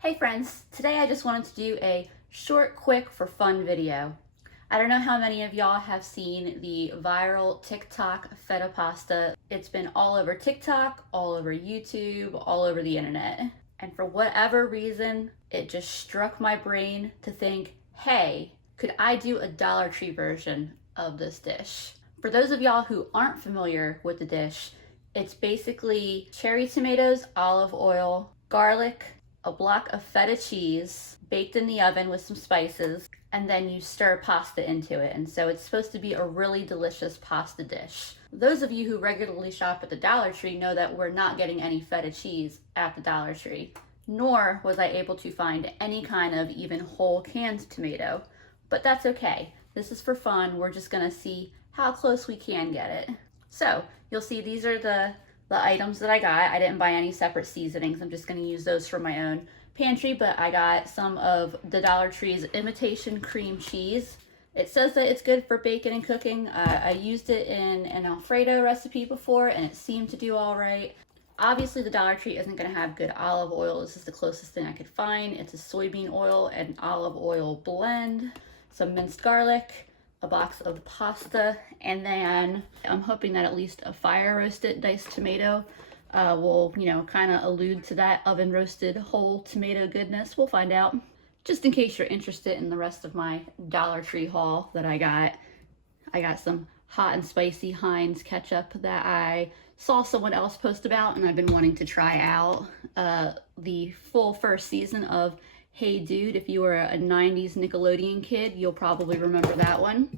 Hey friends, today I just wanted to do a short, quick, for fun video. I don't know how many of y'all have seen the viral TikTok feta pasta. It's been all over TikTok, all over YouTube, all over the internet. And for whatever reason, it just struck my brain to think, hey, could I do a Dollar Tree version of this dish? For those of y'all who aren't familiar with the dish, it's basically cherry tomatoes, olive oil, garlic, a block of feta cheese baked in the oven with some spices, and then you stir pasta into it. And so it's supposed to be a really delicious pasta dish. Those of you who regularly shop at the Dollar Tree know that we're not getting any feta cheese at the Dollar Tree, nor was I able to find any kind of even whole canned tomato. But that's okay. This is for fun. We're just gonna see how close we can get it. So you'll see these are the items that I got. I didn't buy any separate seasonings. I'm just going to use those for my own pantry, but I got some of the Dollar Tree's imitation cream cheese. It says that it's good for baking and cooking. I used it in an Alfredo recipe before and it seemed to do all right. Obviously the Dollar Tree isn't going to have good olive oil. This is the closest thing I could find. It's a soybean oil and olive oil blend, some minced garlic, a box of pasta, and then I'm hoping that at least a fire roasted diced tomato will, kind of allude to that oven roasted whole tomato goodness. We'll find out. Just in case you're interested in the rest of my Dollar Tree haul that I got some hot and spicy Heinz ketchup that I saw someone else post about, and I've been wanting to try out the full first season of Hey Dude. If you were a 90s Nickelodeon kid, you'll probably remember that one.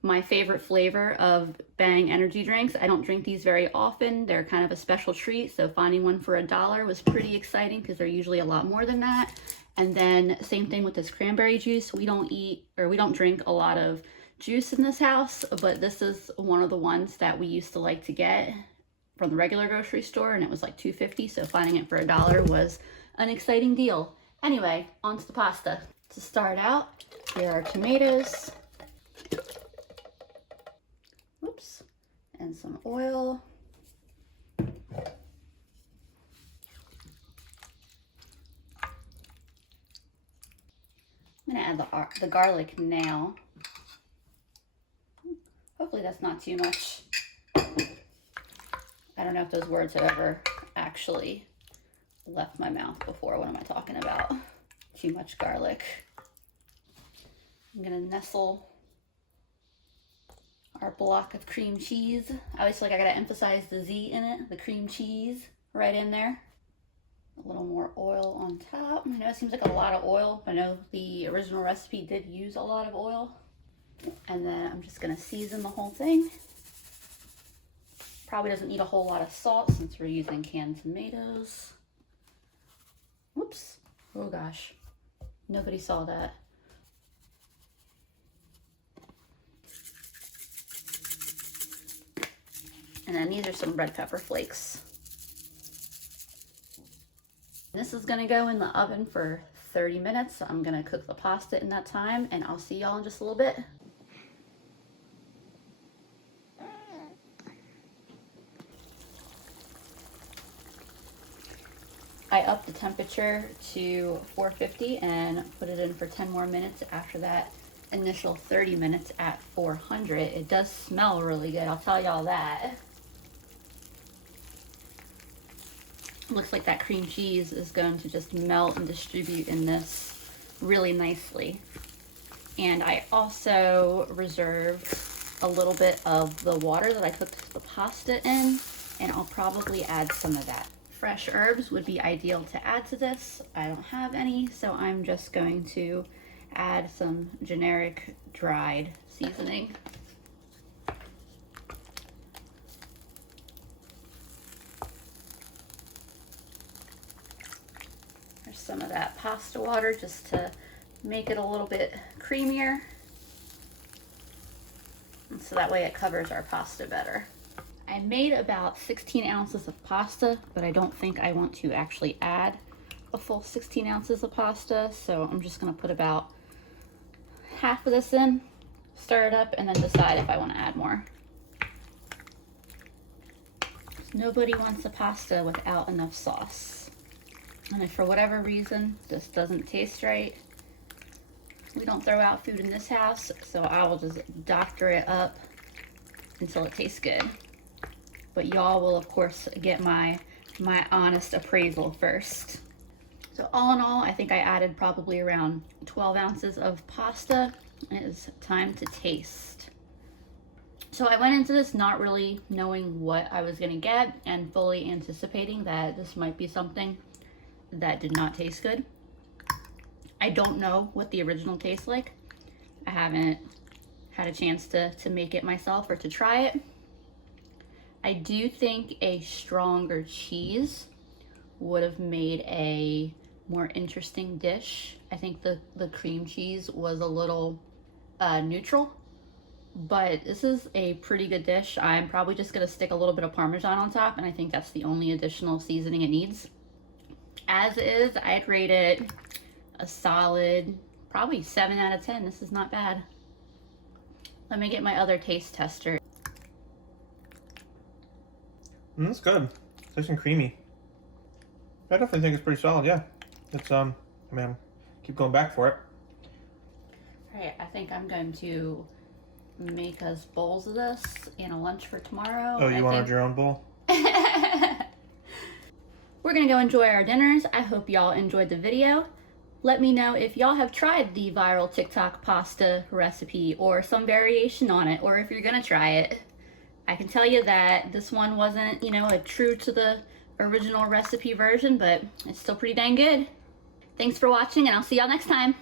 My favorite flavor of Bang energy drinks. I don't drink these very often. They're kind of a special treat, so finding one for $1 was pretty exciting because they're usually a lot more than that. And then same thing with this cranberry juice. We don't drink a lot of juice in this house, but this is one of the ones that we used to like to get from the regular grocery store, and it was like $2.50, so finding it for $1 was an exciting deal. Anyway, onto the pasta. To start out, here are tomatoes. Oops. And some oil. I'm gonna add the garlic now. Hopefully that's not too much. I don't know if those words have ever actually left my mouth before. What am I talking about? Too much garlic. I'm gonna nestle our block of cream cheese. I always feel like I gotta emphasize the Z in it, the cream cheese right in there. A little more oil on top. I know it seems like a lot of oil. I know the original recipe did use a lot of oil. And then I'm just gonna season the whole thing. Probably doesn't need a whole lot of salt since we're using canned tomatoes. Whoops. Oh gosh. Nobody saw that. And then these are some red pepper flakes. This is gonna go in the oven for 30 minutes. I'm gonna cook the pasta in that time, and I'll see y'all in just a little bit. I upped the temperature to 450 and put it in for 10 more minutes after that initial 30 minutes at 400. It does smell really good, I'll tell y'all that. Looks like that cream cheese is going to just melt and distribute in this really nicely. And I also reserved a little bit of the water that I cooked the pasta in, and I'll probably add some of that. Fresh herbs would be ideal to add to this. I don't have any, so I'm just going to add some generic dried seasoning. There's some of that pasta water just to make it a little bit creamier. And so that way it covers our pasta better. I made about 16 ounces of pasta, but I don't think I want to actually add a full 16 ounces of pasta. So I'm just gonna put about half of this in, stir it up, and then decide if I want to add more. Nobody wants a pasta without enough sauce. And if for whatever reason this doesn't taste right, we don't throw out food in this house, so I will just doctor it up until it tastes good. But y'all will of course get my honest appraisal first. So all in all, I think I added probably around 12 ounces of pasta. It is time to taste. So I went into this not really knowing what I was gonna get and fully anticipating that this might be something that did not taste good. I don't know what the original tastes like. I haven't had a chance to make it myself or to try it. I do think a stronger cheese would have made a more interesting dish. I think the cream cheese was a little neutral, but this is a pretty good dish. I'm probably just gonna stick a little bit of Parmesan on top, and I think that's the only additional seasoning it needs. As is, I'd rate it a solid, probably 7 out of 10. This is not bad. Let me get my other taste tester. It's good. It's nice and creamy. I definitely think it's pretty solid, yeah. It's, I mean, keep going back for it. All right, I think I'm going to make us bowls of this and a lunch for tomorrow. Oh, you wanted your own bowl? We're gonna go enjoy our dinners. I hope y'all enjoyed the video. Let me know if y'all have tried the viral TikTok pasta recipe or some variation on it, or if you're gonna try it. I can tell you that this one wasn't, you know, a true to the original recipe version, but it's still pretty dang good. Thanks for watching, and I'll see y'all next time.